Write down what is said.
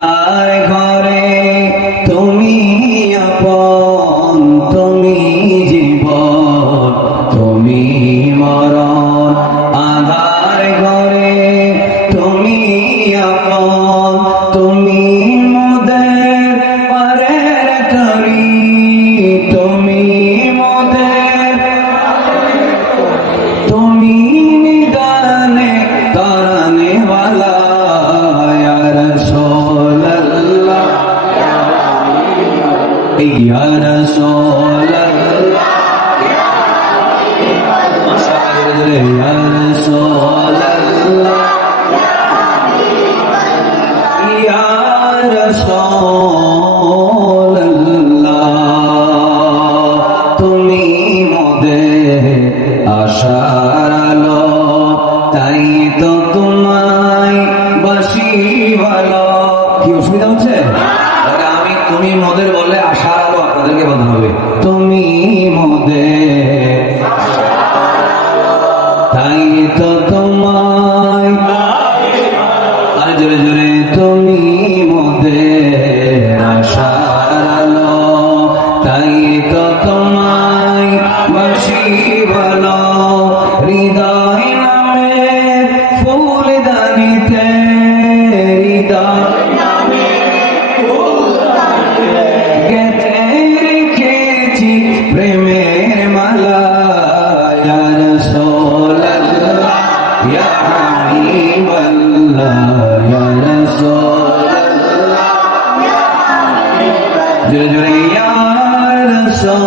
আর ঘরে তুমি আপন, তুমি জীবন, তুমি মরণ। আধার ঘরে তুমি আপন, তুমি মোদের পরের তরি, তুমি মোদের, তুমি নিদানে তারানে वाला या रसूल अल्लाह, या रसूल अल्लाह, या रसूल अल्लाह, या रसूल अल्लाह। তুমি মোদের আশার আলো, তাই তো তোমায় বাসি ভালো। কি অসুবিধা হচ্ছে? আমি তুমি মোদের বললে আশার আলো আপনাদেরকে বলা হবে। তুমি মোদের, তাই তো তোমায়, আর জোরে জোরে, তুমি মোদের আশার আলো, তাই তো তোমায় বাসি ভালো। হৃদয় নামে ফুল দানিতে, হৃদয় গেতে রেখেছি প্রেমের মালা। ইয়া রাসূলুল্লাহ, ইয়া হাবিবাল্লাহ, ইয়া রাসূলুল্লাহ, জোরে জোরে, ইয়া রাসূলুল্লাহ।